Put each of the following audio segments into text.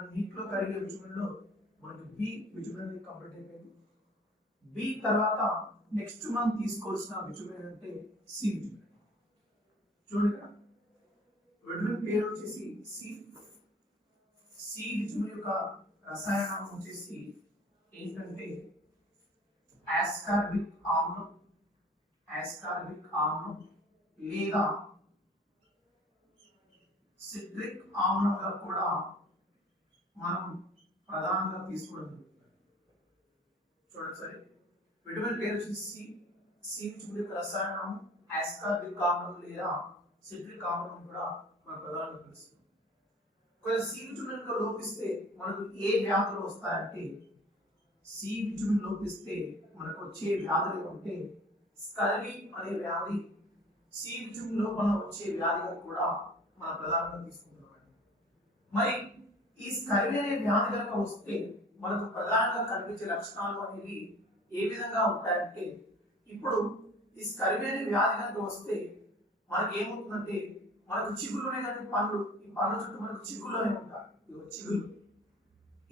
మన నీటిలో కరిగే విటమిన్లో మనకి బి విటమిన్ అనేది కంప్లీట్ అయిపోయింది. బి తర్వాత నెక్స్ట్ మనం తీసుకోవాల్సిన విటమిన్ అంటే సి విటమిన్. చూడండి ఇక్కడ విటమిన్ పేరు వచ్చేసి సి. సి విటమిన్ యొక్క రసాయనం వచ్చేసి ఏంటంటే ఆస్కార్బిక్ ఆమ్లం, లేదా సిట్రిక్ ఆమ్లంగా కూడా మనం ప్రధానంగా తీసుకోవడం జరుగుతుంది. చూడండి సరే, విటమిన్ పేరు వచ్చేసి సి విటమిన్ యొక్క రసాయనం ఆస్కార్బిక్ ఆమ్లం లేదా సిట్రిక్ ఆమ్లం కూడా మనం ప్రధానంగా పిలుస్తాం. ఒకవేళ సి విటమిన్ లోపిస్తే మనకు ఏ వ్యాధులు వస్తాయంటే, సి విటమిన్ లోపిస్తే మనకు వచ్చే వ్యాధులు ఏమంటే స్కర్వీ అనే వ్యాధి సి విటమిన్ లోపల వచ్చే వ్యాధిగా కూడా మనం ప్రధానంగా తీసుకుంటున్నాం. మరి ఈ స్కర్వీ అనే వ్యాధి కనుక వస్తే మనకు ప్రధానంగా కనిపించే లక్షణాలు అనేవి ఏ విధంగా ఉంటాయంటే, ఇప్పుడు ఈ స్కర్వీ అనే వ్యాధి కనుక వస్తే మనకి ఏమవుతుందంటే మనకు చిగుళ్ళనే కానీ పండ్లు, ఈ పండ్ల చుట్టూ మనకు చిగుళ్ళనే ఉంటాయి. చిగుళ్ళు,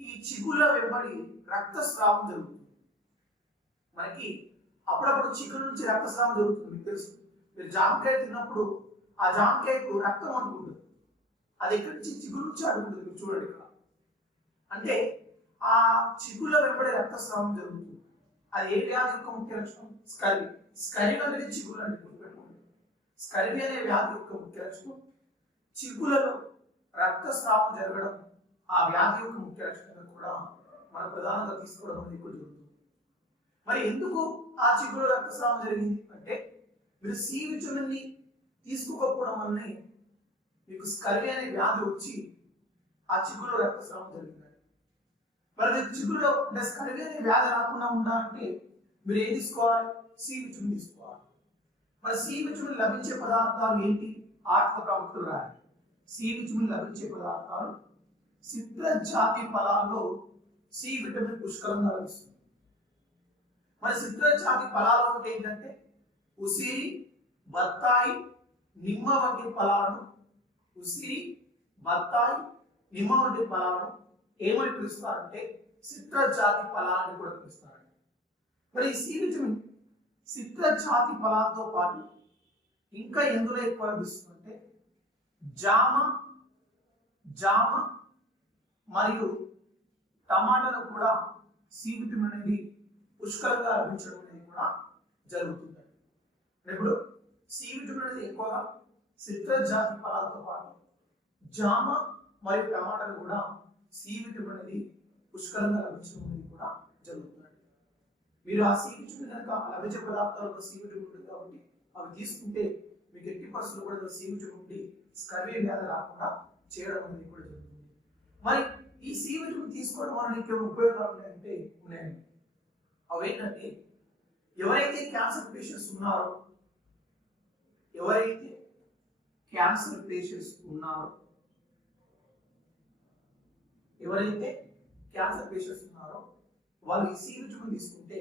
ఈ చిగుళ్ళ వెంబడి రక్తస్రావం జరుగుతుంది. మనకి అప్పుడప్పుడు చిగురు నుంచి రక్తస్రావం జరుగుతుంది. మీకు తెలుసు, మీరు జామకాయ తిన్నప్పుడు ఆ జామకాయకు రక్తం అనుకుంటుంది, అది ఎక్కడి నుంచి చిగురు నుంచి అడుగుతుంది. మీరు చూడండి ఇక్కడ, అంటే ఆ చిగుళ్ళ వెంబడి రక్తస్రావం జరుగుతుంది. అది ఏ వ్యాధి యొక్క ముఖ్య లక్షణం? స్కర్వీ. స్కర్వీ అనేది చిగుళ్ళు అంటే గుర్తుపెట్టుకోండి. స్కర్వీ అనే వ్యాధి యొక్క ముఖ్య లక్షణం చిగుళ్ళలో రక్తస్రావం జరగడం. ఆ వ్యాధి యొక్క ముఖ్య లక్షణంగా కూడా మనం ప్రధానంగా తీసుకోవడం అనేది కూడా జరుగుతుంది. మరి ఎందుకు ఆ చిగుళ్ళ రక్తస్రావం జరిగింది అంటే, మీరు సి విటమిన్ ని తీసుకోకపోవడం వల్లనే మీకు స్కర్వీ అనే వ్యాధి వచ్చి ఆ చిగుళ్ళ రక్తస్రావం జరిగింది. మరి మీకు చిగుళ్ళలో అంటే స్కర్వీ అనే వ్యాధి రాకుండా ఉండాలంటే మీరు ఏం తీసుకోవాలి? సి విటమిన్ తీసుకోవాలి. మరి సి విటమిన్ లభించే పదార్థాలు ఏంటి? ఆర్థిక ప్రాముఖ్యతలు రాయాలి. సి విటమిన్ లభించే పదార్థాలు సిట్రస్ జాతి ఫలాల్లో సి విటమిన్ పుష్కలంగా లభిస్తుంది. మరి సిట్రస్ జాతి ఫలాలు అంటే ఏంటంటే ఉసిరి, బత్తాయి, నిమ్మ వంటి ఫలాలను, ఉసిరి, బత్తాయి, నిమ్మ వంటి ఫలాలను ఏమని పిలుస్తారంటే సిట్రస్ జాతి ఫలాలని కూడా పిలుస్తారండి. మరి ఈ సి విటమిన్ సిట్రస్ జాతి ఫలాలతో పాటు ఇంకా ఎందులో ఎక్కువ లభిస్తుందంటే జామ మరియు టమాటాలో కూడా సి విటమిన్ అనేది పుష్కలంగా లభించడం అనేది కూడా జరుగుతుంది. ఇప్పుడు సి విటమిన్ అనేది ఎక్కువగా సిట్రస్ జాతి ఫలాలతో పాటు జామ మరియు టమాటాలు కూడా సి విటమిన్ అనేది పుష్కలంగా లభించడం అనేది కూడా జరుగుతుంది. మీరు ఆ సి విటమిన్ కనుక లభించే పదార్థాలకు సి విటమిన్ ఉంటుంది కాబట్టి అవి తీసుకుంటే మీకు 80% కూడా సి విటమిన్ ఉండి స్కర్వీ వ్యాధి రాకుండా చేయడం అనేది కూడా జరుగుతుంది. మరి ఈ సి విటమిన్ తీసుకోవడం వల్ల నీకు ఉపయోగాలు ఉన్నాయంటే ఉన్నాయండి. అవేంటంటే ఎవరైతే క్యాన్సర్ పేషెంట్స్ ఉన్నారో వాళ్ళు ఈ సి విటమిన్ తీసుకుంటే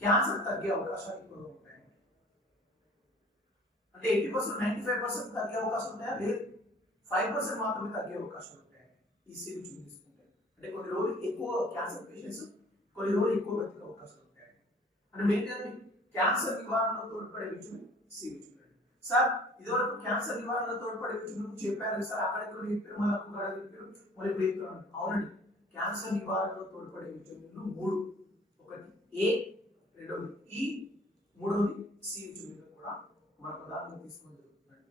క్యాన్సర్ తగ్గే అవకాశాలు ఎక్కువగా ఉంటాయండి. అంటే 80%, 95% తగ్గే అవకాశం ఉంటాయా? లేదు, 5% మాత్రమే తగ్గే అవకాశాలు ఉంటాయండి ఈ సి విటమిన్ తీసుకుంటే. అంటే కొన్ని రోజులు ఎక్కువ క్యాన్సర్ పేషెంట్స్ కొన్ని రోజులు ఎక్కువ బతికే అవకాశాలు ఉంటాయండి. అంటే ఏంటంటే క్యాన్సర్ నివారణలో తోడ్పడే విటమిన్ సి విటమిన్. సార్ ఇదివరకు క్యాన్సర్ నివారణలో తోడ్పడే విటమిన్ చెప్పారు సార్, అక్కడెక్కడ చెప్పారు, మళ్ళీ అక్కడ చెప్పారు, మళ్ళీ ఇప్పుడు చెప్తున్నాను. అవునండి, క్యాన్సర్ నివారణలో తోడ్పడే విటమిన్లు 3. ఒకటి ఏ, రెండవది ఈ, మూడవది సి విటమిన్ కూడా మన ప్రధానంగా తీసుకోవడం జరుగుతుందండి.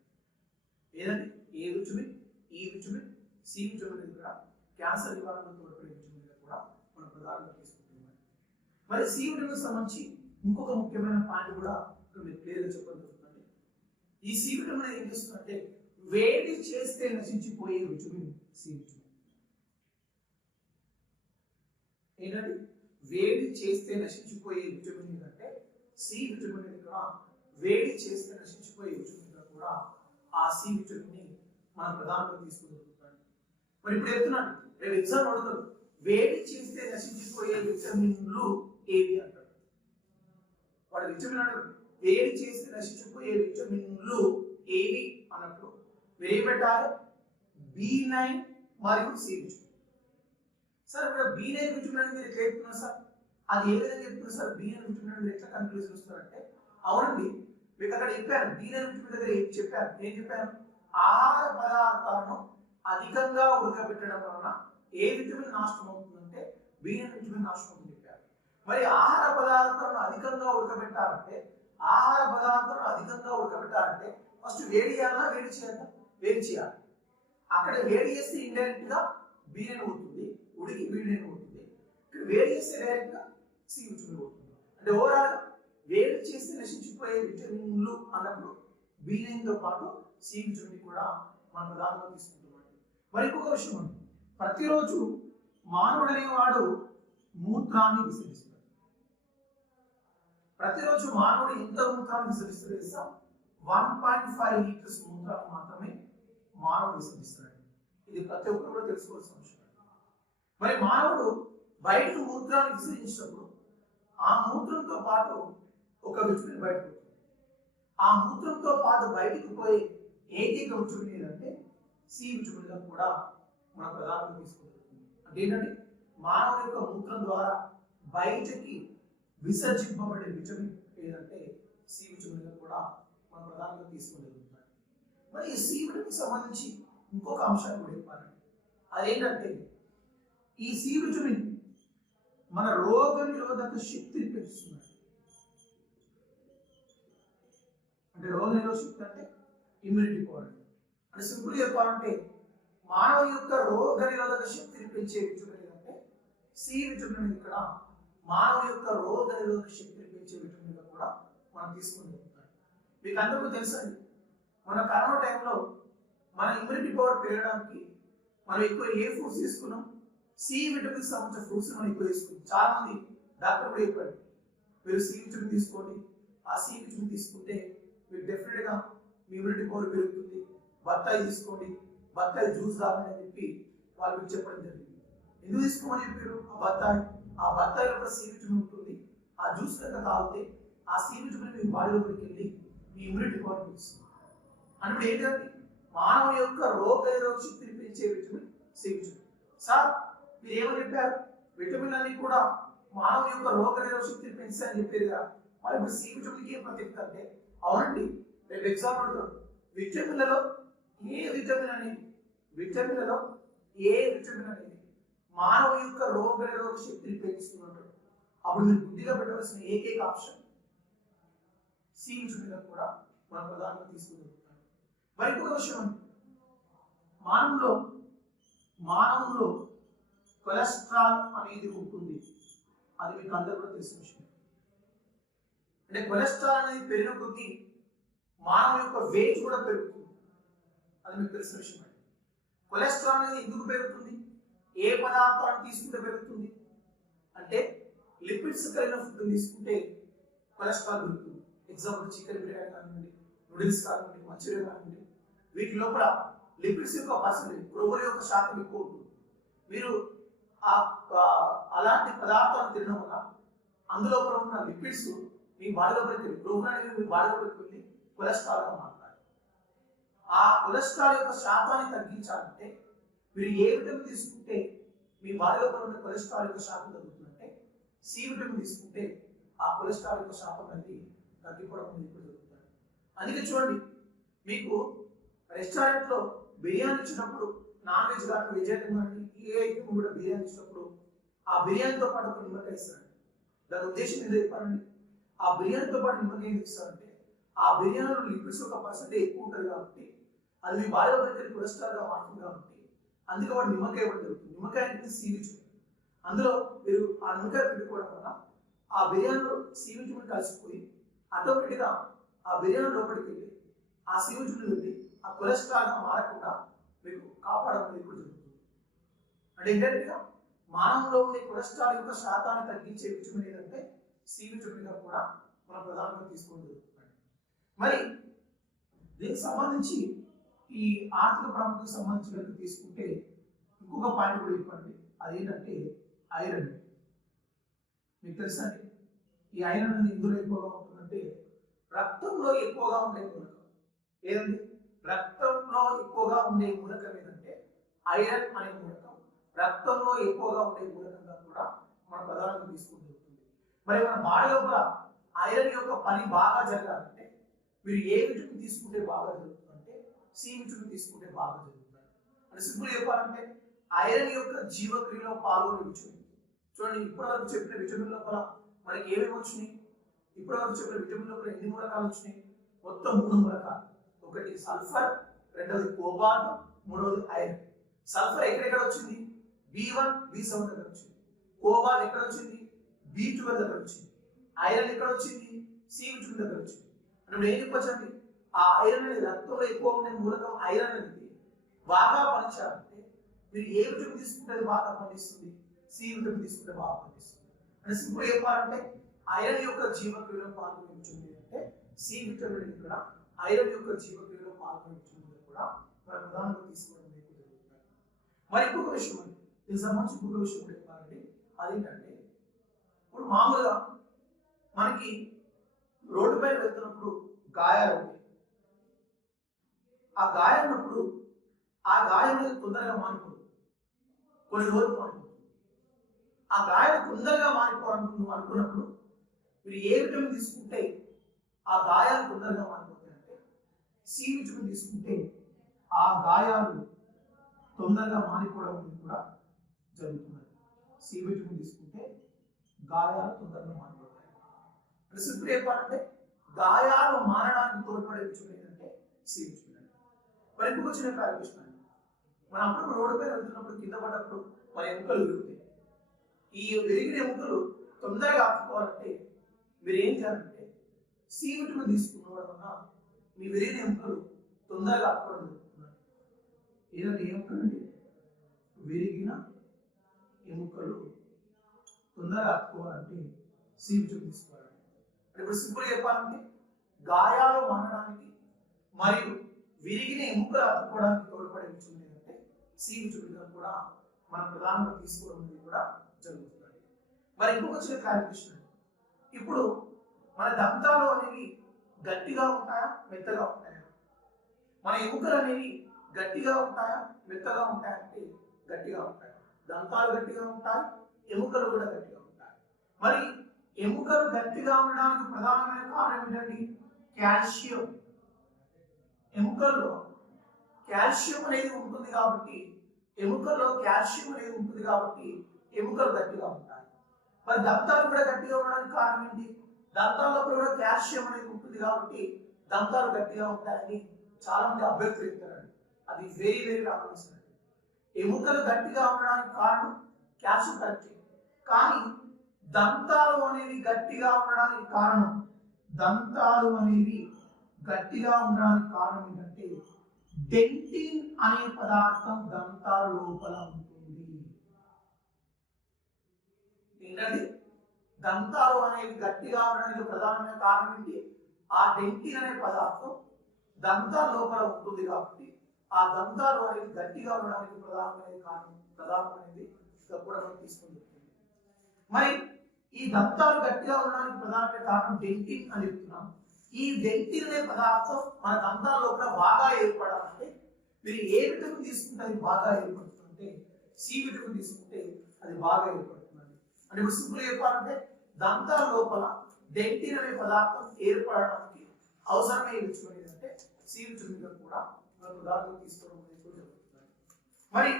ఏదండి? ఏ విటమిన్, ఈ విటమిన్, సి విటమిన్ కూడా క్యాన్సర్ నివారణలో తోడ్పడే విటమిన్ కూడా మనం ప్రధానంగా తీసుకుంటున్నాం. మరి సి విటమిన్ సంబంధించి ఇంకొక ముఖ్యమైన పాయింట్ కూడా మీరు క్లియర్గా చెప్పడం జరుగుతుందండి. ఈ సి విటమిన్ ఏం చేస్తుందంటే వేడి చేస్తే నశించిపోయే విటమిన్ సి విటమిన్. ఏంటంటే వేడి చేస్తే నశించిపోయే విటమిన్ ఏంటంటే సి విటమిన్ కూడా వేడి చేస్తే నశించిపోయే విటమిన్ కూడా ఆ సి విటమిన్ ని మనం ప్రధానంగా తీసుకుంటున్నాం. మరి ఇప్పుడు చెప్తున్నాను, రేపు ఎగ్జామ్ అడుగుతాడు, వేడి చేస్తే నశించిపోయే విటమిన్లు ఏవి అంటాడు. వాడు విటమిన్ అన్నాడు, వేడి చేస్తే నశించిపోయే విటమిన్లు ఏవి అన్నప్పుడు వేరే పెట్టాలి B9 మరియు సి విటమిన్. సార్ ఇక్కడ బి నైన్ విటమిన్ అనేది మీరు ఎట్లా చెప్తున్నారు సార్, అది ఏ విధంగా చెప్తున్నారు సార్, బి నైన్ విటమిన్ అనేది ఎట్లా కన్క్లూజన్ వస్తారంటే, అవునండి మీకు అక్కడ చెప్పాను బి నైన్ విటమిన్ దగ్గర ఏం చెప్పాను, ఆహార పదార్థాలను అధికంగా ఉడకబెట్టడం వలన ఏ విటమిన్ నాశనం అవుతుందంటే బి నైన్ విటమిన్ నాశనం అవుతుంది చెప్పారు. మరి ఆహార పదార్థాలను అధికంగా ఉడకబెట్టాలంటే ఫస్ట్ వేడి చేయాలా, వేడి చేయాలి. అక్కడ వేడి చేస్తే ఇండైరెక్ట్ గా బి నైన్ అవుతుంది, ఉడికి బి నైన్ అవుతుంది. ఇక్కడ వేడి చేస్తే డైరెక్ట్ గా సి విటమిన్ అవుతుంది. అంటే ఓవరాల్ వేడి చేస్తే నశించిపోయే విటమిన్లు అన్నప్పుడు బి నైన్ తో పాటు సి విటమిన్ కూడా మనం ప్రధానంగా తీసుకుంటున్నాం. మరి ఇంకొక విషయం ఉంది, ప్రతిరోజు మానవుడు అనేవాడు మూత్రాన్ని విసర్జిస్తాడు. ప్రతిరోజు మానవుడు ఎంత మూత్రాన్ని విసర్జిస్తాడు తెలుసా? 1.5 లీటర్స్ మూత్రాన్ని మాత్రమే మానవుడు విసర్జిస్తాడు. ఇది ప్రతి ఒక్కరు కూడా తెలుసుకోవాల్సిన విషయం. మరి మానవుడు బయటకు మూత్రాన్ని విసర్జించినప్పుడు ఆ మూత్రంతో పాటు ఒక విటమిన్ బయటకు పోతుంది. ఆ మూత్రంతో పాటు బయటకు పోయే ఏకైక విటమిన్ ఏదంటే సి విటమిన్ గా కూడా మన ప్రధానంగా తీసుకుంటుంది. అంటే ఏంటంటే మానవుడి యొక్క మూత్రం ద్వారా బయటకి విసర్జింపబడే విటమిన్ ఏదంటే సి విటమిన్ గా కూడా మనం ప్రధానంగా తీసుకుంటున్నాం. మరి ఈ సి విటమిన్ సంబంధించి ఇంకొక అంశాన్ని కూడా చెప్పాలండి, అదేంటంటే ఈ సి విటమిన్ మన రోగ నిరోధక శక్తిని పెంచుతుంది. అంటే రోగ నిరోధక శక్తి అంటే ఇమ్యూనిటీ పవర్. అంటే సింపుల్ చెప్పాలంటే మానవ యొక్క రోగ నిరోధక శక్తిని పెంచే విటమిన్ ఏంటంటే సి విటమిన్ అనేది ఇక్కడ మానవ యొక్క రోగ నిరోధక శక్తిని పెంచే విటమిన్ గా కూడా మనం తీసుకుని ఉంటాం. మీకు అందరికీ తెలుసండి, మన కరోనా టైంలో మన ఇమ్యూనిటీ పవర్ పెరగడానికి మనం ఎక్కువ ఏ ఫ్రూట్స్ తీసుకున్నాం, సి విటమిన్ సంబంధించిన ఫ్రూట్స్ మనం ఎక్కువ తీసుకున్నాం. చాలా మంది డాక్టర్ కూడా చెప్పాడు మీరు సి విటమిన్ తీసుకోండి, ఆ సి విటమిన్ తీసుకుంటే మీరు డెఫినెట్ గా మీ ఇమ్యూనిటీ పవర్ పెరుగుతుంది, బత్తాయి తీసుకోండి, బత్తాయి జ్యూస్ తాగండి అని చెప్పి వాళ్ళు మీకు చెప్పడం జరిగింది. ఎందుకు తీసుకోమని చెప్పారు? ఆ బత్తాయిలో కూడా సి విటమిన్ ఉంటుంది. ఆ జ్యూస్ కనుక తాగితే ఆ సి విటమిన్ మీ బాడీలోకి వెళ్ళి మీ ఇమ్యూనిటీ పవర్ పెంచుతుంది. అంటే ఏంటంటే మానవ యొక్క రోగ నిరోధక శక్తిని పెంచే విటమిన్ సి విటమిన్. సార్ మీరు ఏమని చెప్పారు? విటమిన్ అన్ని కూడా మానవ యొక్క రోగ నిరోధక శక్తిని పెంచాయని చెప్పారు కదా, మరి ఇప్పుడు సి విటమిన్కి ఏం ప్రత్యేకత అంటే, అవునండి రేపు ఎగ్జామ్ అడుగుతాడు విటమిన్లలో ఏ విటమిన్ అనేది మానవ యొక్క రోగ నిరోధక శక్తిని పెంచుతున్నట్టు, అప్పుడు మీరు బుద్ధిగా పెట్టవలసిన ఏకైక ఆప్షన్ సి విటమిన్ కూడా మనం ప్రధానంగా తీసుకుంటాం. మరి ఇంకొక విషయం, మానవంలో కొలెస్ట్రాల్ అనేది ఉంటుంది. అది మీకు అందరూ కూడా తెలిసిన విషయం. అంటే కొలెస్ట్రాల్ అనేది పెరిగిన కొద్దీ మానవ యొక్క వెయిట్ కూడా పెరుగుతుంది. అది మీకు తెలిసిన విషయం. కొలెస్ట్రాల్ అనేది ఎందుకు పెరుగుతుంది? ఏ పదార్థాలను తీసుకుంటే పెరుగుతుంది అంటే లిపిడ్స్ కలిగిన ఫుడ్ తీసుకుంటే కొలెస్ట్రాల్ పెరుగుతుంది. ఎగ్జాంపుల్ చికెన్ బిర్యానీ కానివ్వండి, నూడిల్స్ కానివ్వండి, మంచూరియా కానివ్వండి, వీటి లోపల లిపిడ్స్ యొక్క పర్సెంటేజ్, కొవ్వుల యొక్క శాతం ఎక్కువ ఉంటుంది. మీరు అలాంటి పదార్థాలు తినడం వల్ల అందులో ఉన్న లిపిడ్స్ మీ బాడీ లోపలికి వెళ్ళి, కొవ్వులు అనేవి మీ బాడీ లోపలికి వెళ్ళి కొలెస్ట్రాల్ గా మారుతాయి. ఆ కొలెస్ట్రాల్ యొక్క శాతాన్ని తగ్గించాలంటే మీరు ఏ విటమిన్ తీసుకుంటే మీ బాడీ లోపల ఉన్న కొలెస్ట్రాల్ యొక్క శాతం తగ్గుతుందంటే సి విటమిన్ తీసుకుంటే ఆ కొలెస్ట్రాల్ యొక్క శాతం అనేది తగ్గిపోవడం అనేది ఇప్పుడు జరుగుతుంది. అందుకే చూడండి, మీకు రెస్టారెంట్ లో బిర్యానీ ఇచ్చినప్పుడు నాన్ వెజ్ కానీ వెజ్ ఐటమ్ కానీ ఏ ఐటమ్ కూడా బిర్యానీ ఇచ్చినప్పుడు ఆ బిర్యానీతో పాటు ఒక నిమ్మకాయ ఇస్తారండి. దాని ఉద్దేశం ఏదో చెప్పారండి, ఆ బిర్యానీతో పాటు నిమ్మకాయ ఇస్తారంటే ఆ బిర్యానీలో లిపిడ్స్ ఒక పర్సెంటేజ్ ఎక్కువ ఉంటుంది కాబట్టి అది మీ బాడీలో పెరిగే కొలెస్ట్రాల్ గా మారుతుంది కాబట్టి అందుకే వాడు నిమ్మకాయ ఇవ్వడం జరుగుతుంది. నిమ్మకాయ అంటే సి విటమిన్. అందులో మీరు ఆ నిమ్మకాయ పెట్టుకోవడం వల్ల ఆ బిర్యానీలో సి విటమిన్ కలిసిపోయి ఆటోమేటిక్గా ఆ బిర్యానీ లోపలికి వెళ్ళి ఆ సి విటమిన్ వెళ్ళి ఆ కొలెస్ట్రాల్ గా మారకుండా మీకు కాపాడడం అనేది ఇప్పుడు జరుగుతుంది. అంటే ఇండైరెక్ట్గా మానవులో ఉండే కొలెస్ట్రాల్ యొక్క శాతాన్ని తగ్గించే విటమిన్ ఏదంటే సి విటమిన్ గా కూడా మనం ప్రధానంగా తీసుకోవడం జరుగుతుంది. మరి దీనికి సంబంధించి ఈ ఆర్థిక ప్రాముఖ్యతకు సంబంధించి తీసుకుంటే ఇంకొక పాయింట్ కూడా చెప్పండి, అదేంటంటే ఐరన్. మీకు తెలుసా అండి, ఈ ఐరన్ అనేది ఇందులో ఎక్కువగా ఉంటుందంటే రక్తంలో ఎక్కువగా ఉండే మూలకం ఏదండి? రక్తంలో ఎక్కువగా ఉండే మూలకం ఏదంటే ఐరన్ అనే మూలకం రక్తంలో ఎక్కువగా ఉండే మూలకంగా కూడా మనం ప్రధానంగా తీసుకుంటూ ఉంటుంది. మరి మన బాడీ లోపల ఐరన్ యొక్క పని బాగా జరగాలంటే మీరు ఏ విటమిన్ తీసుకుంటే బాగా జరుగుతుందంటే సి విటమిన్ తీసుకుంటే బాగా జరుగుతుంది. అంటే సింపుల్ చెప్పాలంటే ఐరన్ యొక్క జీవక్రియలో పాల్గొనే విటమిన్. చూడండి, ఇప్పటివరకు చెప్పిన విటమిన్ లోపల మనకి ఏమేమి వచ్చినాయి? ఇప్పటివరకు చెప్పిన విటమిన్ లోపల ఎన్ని మూలకాలు వచ్చినాయి? మొత్తం 3 మూలకాలు. ఒకటి సల్ఫర్, రెండవది కోబాల్ట్, మూడవది ఐరన్. సల్ఫర్ ఎక్కడెక్కడ వచ్చింది? B1 B7 దగ్గర వచ్చింది. కోబాల్ట్ ఎక్కడ వచ్చింది? B12 దగ్గర వచ్చింది. ఐరన్ ఎక్కడ వచ్చింది? సి విటమిన్ దగ్గర వచ్చింది. అంటే ఏం చెప్పొచ్చండి, ఆ ఐరన్ అనేది రక్తంలో ఎక్కువ ఉండే మూలకం ఐరన్ అనేది బాగా పనిచేయాలంటే మీరు ఏ విటమిన్ తీసుకుంటే అది బాగా పనిస్తుంది? సి విటమిన్ తీసుకుంటే బాగా పనిస్తుంది. అంటే సింపుల్ చెప్పాలంటే ఐరన్ యొక్క జీవక్రియలో పాల్గొనే విటమిన్ అంటే సి విటమిన్. ఇక్కడ ఐరన్ యొక్క జీవక్రియలో పాల్గొనే విటమిన్ కూడా మనం ప్రధానంగా తీసుకోవడం జరుగుతుంది. మరి ఇంకొక విషయం అండి, దీనికి సంబంధించి ఇంకొక విషయం కూడా చెప్పాలంటే అదేంటంటే, ఇప్పుడు మామూలుగా మనకి రోడ్డు పైన వెళ్తున్నప్పుడు గాయాలు ఉంటాయి. ఆ గాయం ఉన్నప్పుడు ఆ గాయం అనేది తొందరగా మారిపోదు, కొన్ని రోజులు మారిపోతుంది. ఆ గాయం తొందరగా అనుకున్నప్పుడు మీరు ఏ విటమిన్ తీసుకుంటే ఆ గాయాలు తొందరగా మారిపోతాయంటే సి విటమిన్ తీసుకుంటే ఆ గాయాలు తొందరగా మారిపోవడం అనేది కూడా జరుగుతుంది. సి విటమిన్ తీసుకుంటే గాయాలు తొందరగా మారిపోతాయి. అంటే సింపుల్ చెప్పాలంటే గాయాలు మారడానికి తోడ్పడే విషయం ఏంటంటే సి విటమిన్. మరి ఇంకొక చిన్న క్లారిఫికేషన్ అండి, మనం అప్పుడు రోడ్డు పైన వెళ్తున్నప్పుడు కింద పడ్డప్పుడు మన ఎముకలు విరుగుతాయి. ఈ విరిగిన ఎముకలు తొందరగా ఆపుకోవాలంటే మీరు ఏం చేయాలంటే సి విటమిన్ తీసుకోవడం వలన మీ విరిగిన ఎముకలు తొందరగా ఆపుకోవడం జరుగుతుంది. ఏదంటే ఏముకలండి, విరిగిన ఎముకలు తొందరగా ఆపుకోవాలంటే సి విటమిన్ తీసుకోవాలి. ఇప్పుడు సింపుల్ చెప్పాలంటే గాయాలు మారడానికి మరియు విరిగిన ఎముకలు అతుక్కోవడానికి తోడ్పడే విషయం ఏంటంటే సి విటమిన్ కూడా మనం ప్రధానంగా తీసుకోవడం అనేది కూడా జరుగుతుంది. మరి ఇంకొక చిన్న క్లారిఫికేషన్, ఇప్పుడు మన దంతాలు అనేవి గట్టిగా ఉంటాయా మెత్తగా ఉంటాయా? మన ఎముకలు అనేవి గట్టిగా ఉంటాయా మెత్తగా ఉంటాయా అంటే గట్టిగా ఉంటాయి. దంతాలు గట్టిగా ఉంటాయి, ఎముకలు కూడా గట్టిగా ఉంటాయి. మరి ఎముకలు గట్టిగా ఉండడానికి ప్రధానమైన కారణం ఏంటండి? కాల్షియం. ఎముకల్లో కాల్షియం అనేది ఉంటుంది కాబట్టి ఎముకల్లో కాల్షియం అనేది ఉంటుంది కాబట్టి ఎముకలు గట్టిగా ఉంటాయి. మరి దంతాలు కూడా గట్టిగా ఉండడానికి కారణం ఏంటి? దంతాల్లో కూడా కాల్షియం అనేది ఉంటుంది కాబట్టి దంతాలు గట్టిగా ఉంటాయని చాలా మంది అభ్యర్థులు చెప్తారండి. అది వెరీ వెరీ రాంగ్. ఎముకలు గట్టిగా ఉండడానికి కారణం కాల్షియం కరెక్ట్, కానీ దంతాలు అనేవి గట్టిగా ఉండడానికి కారణం ఏంటంటే డెంటిన్ అనే పదార్థం దంతాల లోపల ఉంటుంది. ఏంటండి? దంతాలు అనేవి గట్టిగా ఉండడానికి ప్రధానమైన కారణం ఏంటి? ఆ డెంటిన్ అనే పదార్థం దంతాల లోపల ఉంటుంది కాబట్టి ఆ దంతాలు అనేవి గట్టిగా ఉండడానికి ప్రధానమైనది కూడా మనం తీసుకుంటుంది. మరి ఈ దంతాలు గట్టిగా ఉండడానికి ప్రధానమైన కారణం డెంటిన్ అని చెప్తున్నాం. ఈ డెంటిన్ అనే పదార్థం మన దంతాల లోపల బాగా ఏర్పడాలంటే మీరు ఏ విటమిన్ తీసుకుంటే అది బాగా ఏర్పడుతుందంటే సి విటమిన్ తీసుకుంటే అది బాగా ఏర్పడుతుంది. అంటే ఇప్పుడు సింపుల్ చెప్పాలంటే దంతాల లోపల డెంటిన్ అనే పదార్థం ఏర్పడడానికి అవసరమయ్యే విటమిన్ ఏంటంటే సి విటమిన్ కూడా మనం ఉదాహరణకు తీసుకోవడం జరుగుతుంది. మరి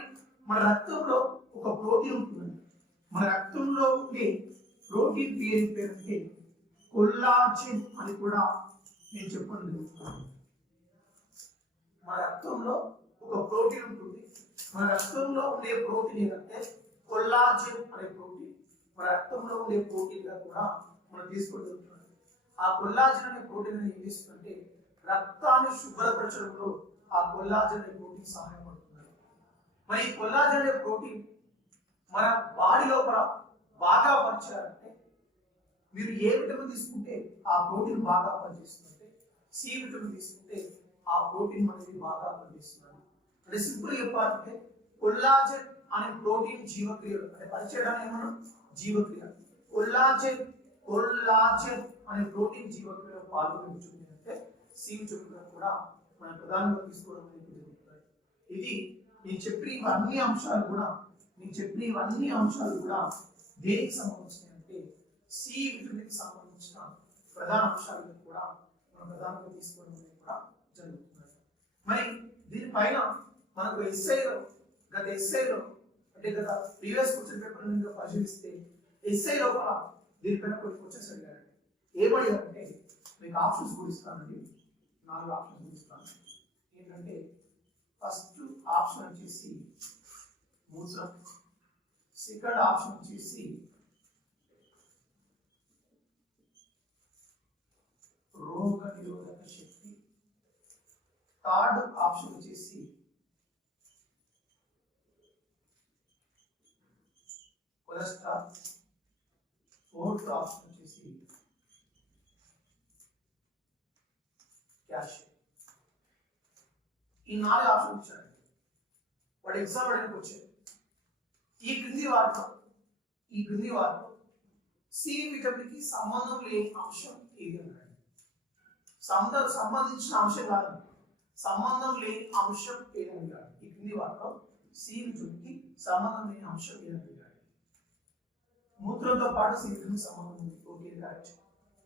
మన రక్తంలో ఒక ప్రోటీన్ ఉంటుందండి. మన రక్తంలో ఉండే ప్రోటీన్ పేరంటే కొల్లాజెన్ అని కూడా నేను చెప్పడం జరుగుతుంది. మన రక్తంలో ఒక ప్రోటీన్ ఉంటుంది. మన రక్తంలో ఉండే ప్రోటీన్ ఏంటంటే కొల్లాజెన్ అనే ప్రోటీన్. మన రక్తంలో ఉండే ప్రోటీన్ గా కూడా మనం తీసుకోవడం జరుగుతుంది. ఆ కొల్లాజెన్ అనే ప్రోటీన్ ఏం చేస్తుందంటే రక్తాన్ని శుభ్రపరచడంలో ఆ కొల్లాజెన్ అనే ప్రోటీన్ సహాయపడుతుంది. మరి ఈ కొల్లాజెన్ అనే ప్రోటీన్ మన బాడీ లోపల బాగా పనిచేయాలంటే మీరు ఏ విటమిన్ తీసుకుంటే ఆ ప్రోటీన్ బాగా పనిచేస్తుందంటే సి విటమిన్ తీసుకుంటే ఆ ప్రోటీన్ అనేది బాగా పనిచేస్తుంది. అంటే సింపుల్ చెప్పాలంటే కొల్లాజెన్ అనే ప్రోటీన్ జీవక్రియలు అంటే పనిచేయడానికి ఏమన్నా జీవక్రియ. కొల్లాజెన్ అనే ప్రోటీన్ జీవక్రియలో పాల్గొనే అంటే సి విటమిన్ కూడా మనం ప్రధానంగా తీసుకోవడం అనేది జరుగుతుంది. ఇది నేను చెప్పిన అన్ని అంశాలు కూడా నేను చెప్పిన ఇవన్నీ అంశాలు కూడా దేనికి సంబంధించినవి అంటే సి విటమిన్కి సంబంధించిన ప్రధాన అంశాలను కూడా మనం ప్రధానంగా తీసుకోవడం అనేది కూడా జరుగుతుంది. మరి దీనిపైన మనకు గత ఎస్ఐలో అంటే గత ప్రీవియస్ క్వశ్చన్ పేపర్ నుండి పరిశీలిస్తే ఎస్ఐ లోపల దీనిపైన కొన్ని క్వశ్చన్స్ అడిగారండి. ఏమడిగారంటే మీకు ఆప్షన్స్ కూడా ఇస్తానండి, 4 ఆప్షన్స్ ఇస్తాను. ఏంటంటే ఫస్ట్ ఆప్షన్ వచ్చేసి మూత్రం, సెకండ్ ఆప్షన్ వచ్చేసి రోగ నిరోధక శక్తి, థర్డ్ ఆప్షన్ వచ్చేసి కొలెస్ట్రాల్, ఫోర్త్ ఆప్షన్ వచ్చేసి క్యాల్షియం. ఈ 4 ఆప్షన్ ఇచ్చాడు వాడు ఎగ్జామ్ అడిగినకి వచ్చాడు. ఈ క్రింది వాటిలో సి విటమిన్ కి సంబంధం లేని అంశం ఏది అన్నాడు. సంబంధించిన అంశం కాదు, సంబంధం లేని అంశం ఏది అన్నాడు. ఈ క్రింది వాటిలో సి విటమిన్ కి సంబంధం లేని అంశం ఏది అన్నాడు. మూత్రంతో పాటు సి విటమిన్ సంబంధం ఉంది, ఓకే ఇది కరెక్ట్.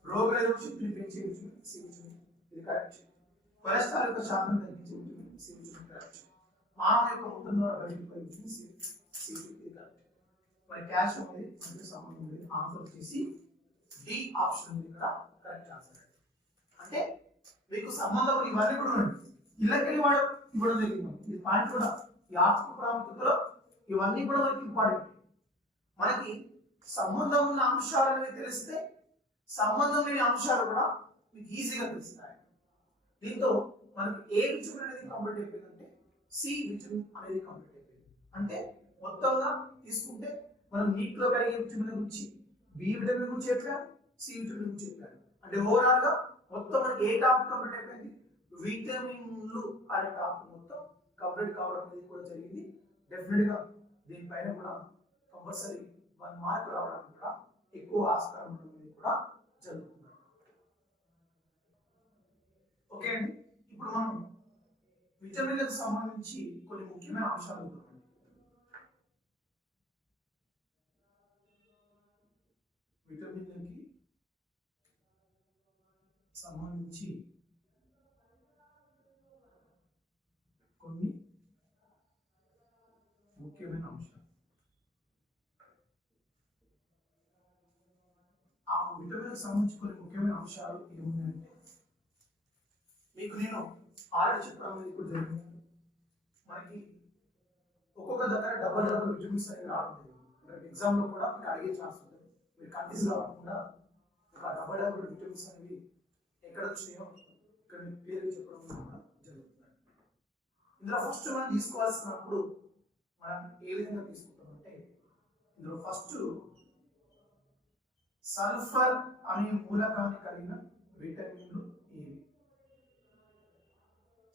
రోగనిరోధక శక్తిని పెంచే విటమిన్ సి విటమిన్, ఇది కరెక్ట్. కొలెస్ట్రాల్ యొక్క శాతం తగ్గించే విటమిన్ సి విటమిన్, కరెక్ట్. మానవ యొక్క మూత్రం ద్వారా బయటకు పోయే విటమిన్ సి విటమిన్, ఇది కరెక్ట్. మరి కాల్షియం అనేది మనకి సంబంధం ఉంది. ఆన్సర్ వచ్చేసి డి ఆప్షన్ ఉంది ఇక్కడ కరెక్ట్ ఆన్సర్. అంటే మీకు సంబంధం ఇవన్నీ కూడా ఉన్నాయి. ఇళ్ళకెళ్ళి వాడు ఇవ్వడం జరిగింది. ఈ పాయింట్ కూడా ఈ ఆర్థిక ప్రాముఖ్యతలో ఇవన్నీ కూడా మనకి ఇంపార్టెంట్. మనకి సంబంధం ఉన్న అంశాలు అనేవి తెలిస్తే సంబంధం లేని అంశాలు కూడా మీకు ఈజీగా తెలుస్తాయి. దీంతో మనకి ఏ విటమిన్ అనేది కంప్లీట్ అయిపోయిందంటే సి విటమిన్ అనేది కంప్లీట్ అయిపోయింది. అంటే మొత్తంగా తీసుకుంటే మనం నీటిలో కలిగే విటమిన్ గురించి, బి విటమిన్ గురించి చెప్పాం, సి విటమిన్ గురించి చెప్పాం. అంటే ఓవరాల్ గా మొత్తం మనకి ఏ టాపిక్ కంప్లీట్ అయిపోయింది, విటమిన్లు అనే టాపిక్ మొత్తం కంప్లీట్ కావడం అనేది కూడా జరిగింది. డెఫినెట్ గా దీనిపైన కూడా కంపల్సరీ 1 మార్క్ రావడానికి కూడా ఎక్కువ ఆస్కారం ఉంటుంది కూడా జరుగుతుంది. ఓకే అండి, ఇప్పుడు మనం విటమిన్లకు సంబంధించి కొన్ని ముఖ్యమైన అంశాలు చూద్దాం. విటమిన్లకి సంబంధించి కొన్ని ముఖ్యమైన అంశాలు. ఆ విటమిన్లకు సంబంధించి కొన్ని ముఖ్యమైన అంశాలు ఏమున్నాయంటే మీకు నేను ఆల్రెడీ చెప్పడం అనేది కూడా జరిగింది. మనకి ఒక్కొక్క దగ్గర డబల్ విటమిన్స్ అనేవి రావడం జరిగింది. ఎగ్జామ్ లో కూడా మీకు అడిగే ఛాన్స్ ఉంటుంది. మీరు కన్ఫ్యూజ్ కాకుండా ఒక డబల్ విటమిన్స్ అనేవి ఎక్కడ వచ్చినాయో ఇక్కడ మీకు క్లియర్గా చెప్పడం కూడా జరుగుతుంది. ఇందులో ఫస్ట్ మనం తీసుకోవాల్సినప్పుడు మనం ఏ విధంగా తీసుకుంటామంటే ఇందులో ఫస్ట్ సల్ఫర్ అనే మూలకాన్ని కలిగిన విటమిన్లు ఏవి?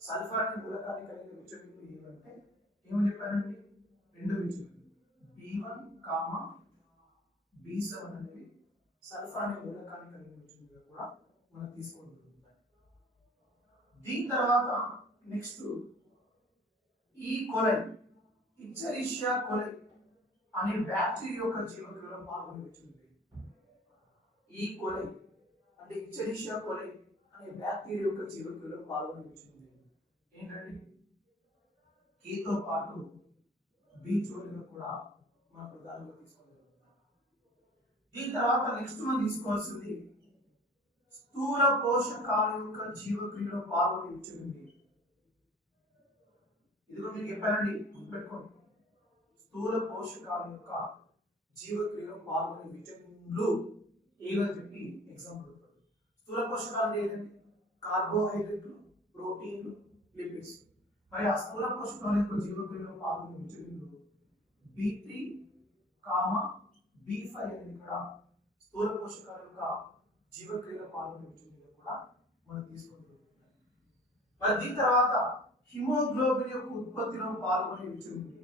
సల్ఫర్ అనే మూలకాన్ని కలిగిన విటమిన్లు ఏవంటే ఏమని చెప్పారండి? 2 విటమిన్లు B1, B7 అనేవి సల్ఫర్ అనే మూలకాన్ని కలిగిన విటమిన్లు కూడా మనం తీసుకోవడం జరుగుతుంది. దీని తర్వాత నెక్స్ట్ ఈ కొలై, ఇచ్చరిషియా కొలై అనే బ్యాక్టీరియా యొక్క జీవక్రియలో పాల్గొనే విటమిన్. ఈ కొలై అంటే ఇచ్చరిషియా కొలై అనే బ్యాక్టీరియా యొక్క జీవక్రియలో పాల్గొనే విటమిన్ ఏంటండి? కేతో పాటు బి జోలిగా కూడా మన ప్రధానంగా తీసుకోవాలి. దీని తర్వాత నెక్స్ట్ మనం తీసుకోవాల్సింది స్థూల పోషకాల యొక్క జీవక్రియలో పాల్గొనే విటమిన్ డి. ఇది కూడా మీకు చెప్పానండి, గుర్తుపెట్టుకోండి. స్థూల పోషకాల యొక్క జీవక్రియలో పాల్గొనే విటమిన్లు ఏవని చెప్పి ఎగ్జాంపుల్. స్థూల పోషకాలు ఏంటంటే కార్బోహైడ్రేట్లు, ప్రోటీన్లు, లిపిడ్స్. మరి ఆ స్థూల పోషకాల యొక్క జీవక్రియలో పాల్గొనే విటమిన్లు B3, B5 అనేది కూడా స్థూల పోషకాల యొక్క జీవక్రియలో పాల్గొనే విటమిన్లు కూడా మనం తీసుకుంటున్నాం. మరి దీని తర్వాత హిమోగ్లోబిన్ యొక్క ఉత్పత్తిలో పాల్గొనే విటమిన్.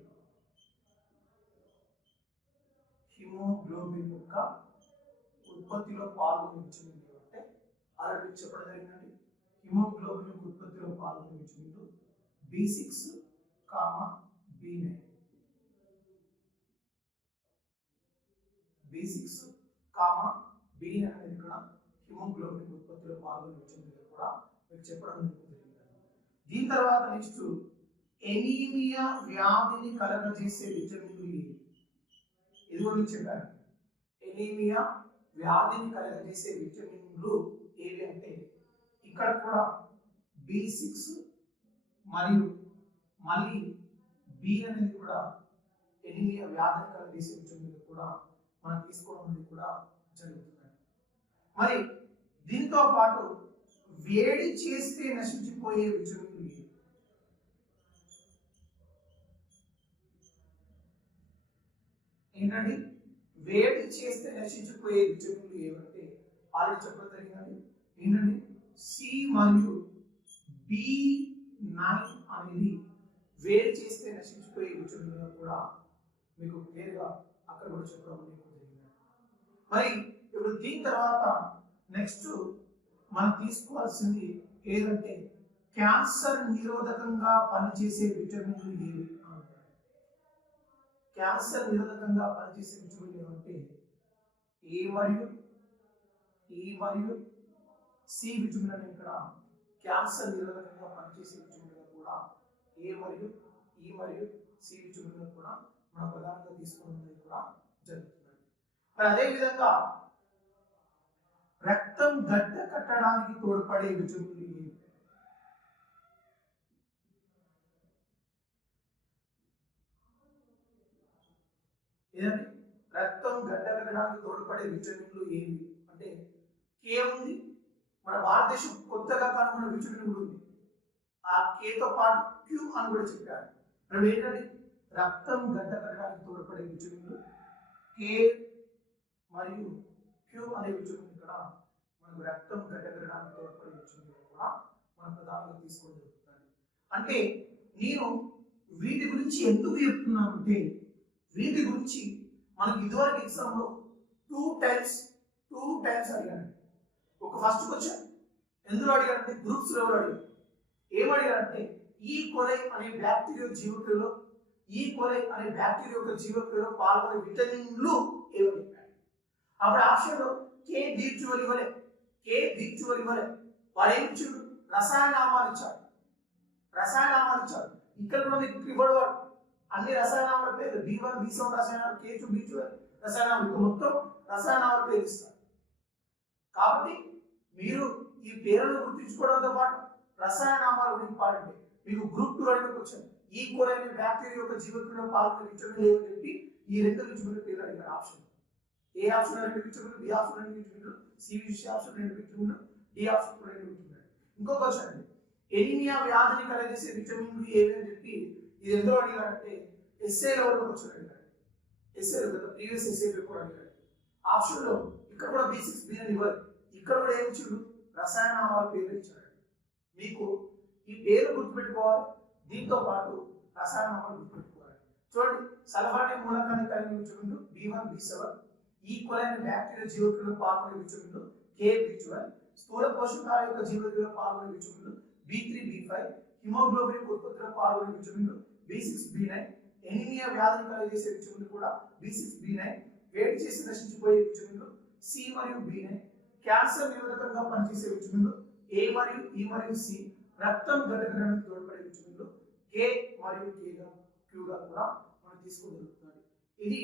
హిమోగ్లోబిన్ యొక్క ఉత్పత్తిలో పాల్గొనే విటమిన్ అంటే ఆల్రెడీ చెప్పడం జరిగిందండి. హిమోగ్లోబిన్ యొక్క ఉత్పత్తిలో పాల్గొనే విటమిన్లు B6, B9. B6 comma B9 అనేది ఇక్కడ హిమోగ్లోబిన్ ఉత్పత్తిలో పాల్గొనే విటమిన్లు కూడా మీకు చెప్పడం జరిగింది. దీని తర్వాత నెక్స్ట్ ఎనీమియా వ్యాధిని కలగజేసే విటమిన్లు ఏవి? ఇది కూడా మీకు చెప్పాను. ఎనీమియా వ్యాధిని కలగజేసే విటమిన్లు ఏవి అంటే ఇక్కడ కూడా B6 మరియు మళ్ళీ B అనేది కూడా ఎనీమియా వ్యాధిని కలగజేసే విటమిన్లు కూడా మనం తీసుకోవడం అనేది కూడా జరుగుతుంది. మరి దీంతో పాటు వేడి చేస్తే నశించిపోయే విటమిన్లు ఏవి? ఏంటండి? వేడి చేస్తే నశించిపోయే విటమిన్లు ఏమంటే ఆల్రెడీ చెప్పడం జరిగిందండి. ఏంటండి? సి మరియు B9 అనేది వేడి చేస్తే నశించిపోయే విటమిన్లు కూడా మీకు క్లియర్గా అక్కడ కూడా చెప్పడం జరిగింది. మరి ఇప్పుడు దీని తర్వాత నెక్స్ట్ మనం తీసుకోవాల్సింది ఏదంటే క్యాన్సర్ నిరోధకంగా పనిచేసే విటమిన్లు ఏవి? క్యాన్సర్ నిరోధకంగా పనిచేసే విటమిన్లు ఏమంటే ఏ మరియు ఈ మరియు సి విటమిన్ అని ఇక్కడ క్యాన్సర్ నిరోధకంగా పనిచేసే విటమిన్లు కూడా ఏ మరియు ఈ మరియు సి విటమిన్లు కూడా మనం ప్రధానంగా తీసుకున్నది కూడా జరుగుతుంది. మరి అదే విధంగా రక్తం గడ్డ కట్టడానికి తోడ్పడే విటమిన్లు ఏవి? రక్తం గడ్డ కట్టడానికి తోడ్పడే విటమిన్లు ఏవి అంటే కే ఉంది. మన భారతదేశం కొత్తగా కనుగొన్న విటమిన్ కూడా ఉంది. ఆ కేతో పాటు క్యూ అని కూడా చెప్పారు. రెండు ఏంటంటే రక్తం గడ్డ కట్టడానికి తోడ్పడే విటమిన్లు కే మరియు క్యూ అనే విటమిన్ ఇక్కడ మనకు రక్తం గడ్డ కట్టడానికి తోడ్పడే విటమిన్లు కూడా మనం ప్రధానంగా తీసుకోవడం జరుగుతుంది. అంటే నేను వీటి గురించి ఎందుకు చెప్తున్నానంటే వీటి గురించి మనకి ఇదివరకు ఎగ్జామ్లో టూ టైమ్స్ అడిగాను. ఒక ఫస్ట్ క్వశ్చన్ ఎందులో అడిగారంటే గ్రూప్స్ లో అడిగారు. ఏం అడిగారంటే ఈ కొలై అనే బ్యాక్టీరియా జీవక్రియలో పాల్గొనే విటమిన్లు ఏమని చెప్పారు. అప్పుడు ఆప్షన్లో కే బీట్యూవల్ ఇవ్వలే. వాడు ఏం ఇచ్చాడు? రసాయనామాలు ఇచ్చాడు. ఇక్కడ కూడా మీకు ఇవ్వడు. అన్ని రసాయనాల పేరు B1 B7 రసాయనాలు, K2 B2 రసాయనాలు, మొత్తం రసాయనాల పేరు ఇస్తారు. కాబట్టి మీరు ఈ పేర్లను గుర్తించుకోవడంతో పాటు రసాయనామాలు ఇంపార్టెంట్. మీకు గ్రూప్ 2 అడిగిన క్వశ్చన్ ఈ కోలైన బ్యాక్టీరియా యొక్క జీవక్రియలో పాల్గొనే విటమిన్ ఏమని చెప్పి ఈ రెండు విటమిన్ల పేర్లు అడిగారు. ఆప్షన్ ఏ ఆప్షన్ రెండు విటమిన్లు, బి ఆప్షన్ రెండు విటమిన్లు, సి ఆప్షన్ రెండు విటమిన్లు, డి ఆప్షన్ రెండు విటమిన్లు. ఇంకో క్వశ్చన్ అండి ఎనీమియా వ్యాధిని కలగజేసే విటమిన్లు ఏవి అని చెప్పి ఇది ఎందులో అడిగారంటే ఎస్ఏ లెవెల్లో క్వశ్చన్ అడిగారు. ప్రీవియస్ ఎస్ఏ పేపర్ అడిగారు. ఆప్షన్ లో ఇక్కడ కూడా B6 B9 ఇవ్వరు. ఇక్కడ కూడా ఏమి ఇచ్చాడు? రసాయనాల పేర్లు ఇచ్చాడు. మీకు ఈ పేరు గుర్తుపెట్టుకోవాలి, దీంతో పాటు రసాయనాలు గుర్తుపెట్టుకోవాలి. చూడండి, సల్ఫర్ అనే మూలకాన్ని కలిగిన విటమిన్లు B1 B7, ఈక్వలైన బ్యాక్టీరియా జీవక్రియలో పాల్గొనే విటమిన్లు K B12, స్థూల పోషకాల యొక్క జీవక్రియలో పాల్గొనే విటమిన్లు B3 B5, హిమోగ్లోబిన్ ఉత్పత్తిలో పాల్గొనే విటమిన్లు B6 B9, ఎనీమియా వ్యాధిని కలుగజేసే విటమిన్లు కూడా B6 B9, వేడి చేసి నశించిపోయే విటమిన్లు C మరియు B9, క్యాన్సర్ నిరోధకంగా పనిచేసే విటమిన్లు A మరియు E మరియు C, రక్తం గడ్డకట్టడానికి తోడ్పడే విటమిన్లు K మరియు Q గా కూడా మనం తీసుకోగలుగుతుంది. ఇది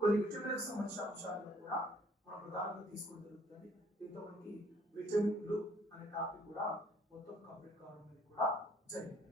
కొన్ని విటమిన్లకు సంబంధించిన అంశాలను కూడా మనం ప్రధానంగా తీసుకోవడం జరుగుతుంది. దీంతో మనకి విటమిన్లు అనే టాపిక్ కూడా మొత్తం కంప్లీట్ కావడం కూడా జరిగింది.